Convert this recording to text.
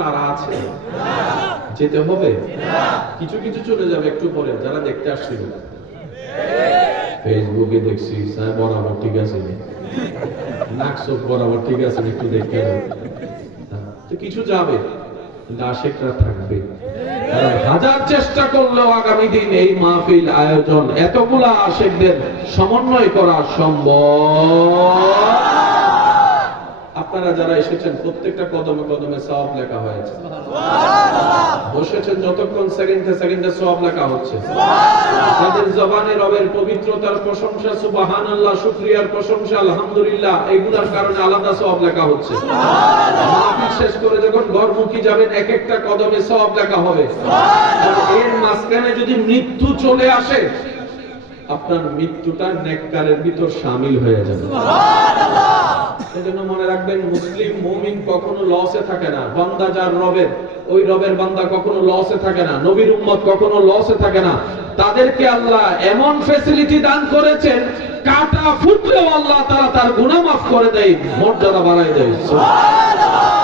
তারা আছে? যেতে হবে? কিছু কিছু চলে যাবে একটু পরে, যারা দেখতে আসছিল। ফেসবুকে দেখছি বরাবর ঠিক আছে, নাক চোখ বরাবর ঠিক আছে, একটু দেখতে হবে। তো কিছু যাবে, কিন্তু আশেকরা থাকবে। হাজার চেষ্টা করলেও আগামী দিন এই মাহফিল আয়োজন এতগুলা আশেকদের সমন্বয় করা সম্ভব। আপনারা যারা এসেছেন প্রত্যেকটা কদমে কদমে সওয়াব লেখা হয়েছে। বসেছেন যতক্ষণ সেকেন্ডে সেকেন্ডে সওয়াব লেখা হচ্ছে। তাদের জবানে রবের পবিত্রতার প্রশংসা, সুবহানাল্লাহ, শুকরিয়ার প্রশংসা, আলহামদুলিল্লাহ, এগুলোর কারণে আলাদা সওয়াব লেখা হচ্ছে। মাহফিল শেষ করে যখন ঘরমুখী যাবেন এক একটা কদমে সওয়াব লেখা হবে। এর মাঝখানে যদি মৃত্যু চলে আসে, আপনার মৃত্যুটা নেককারের ভিতর শামিল হয়ে যাবে। এজন্য মনে রাখবেন, মুসলিম মুমিন কখনো লসে থাকে না। বান্দা যার রবের, ওই রবের বান্দা কখনো লসে থাকে না। নবীর উম্মত কখনো লসে থাকে না। তাদেরকে আল্লাহ এমন ফ্যাসিলিটি দান করেছেন, কাটা ফুটলেও আল্লাহ তাআলা তার গুনাহ মাফ করে দেয়, মর্যাদা বাড়ায় দেয়। সুবহানাল্লাহ।